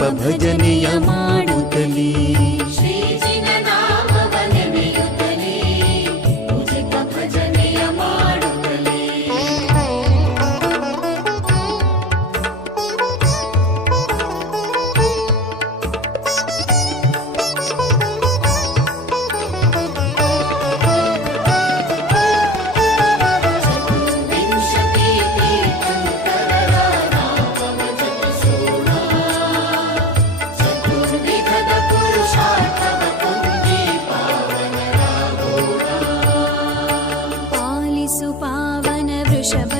ಜಪ ಭಜನೆಯ ಮಾಡುತ್ತಲೇ ಶ್ರೀಜಿನ ನಾಮವ ನೆನೆಯುತ್ತಲೇ ಜಪ ಭಜನೆಯ ಮಾಡುತ್ತಲೇ ಚತುರ್ವಿಂಶತಿ ತೀರ್ಥಂಕರರ ನಾಮವ ಜಪಿಸೋಣ ಚತುರ್ವಿಧದ ಪುರುಷಾರ್ಥವ ಹೊಂದಿ ಪಾವನರಾಗೋಣ ಪಾಲಿಸು ಪಾವನ ವೃಷಭ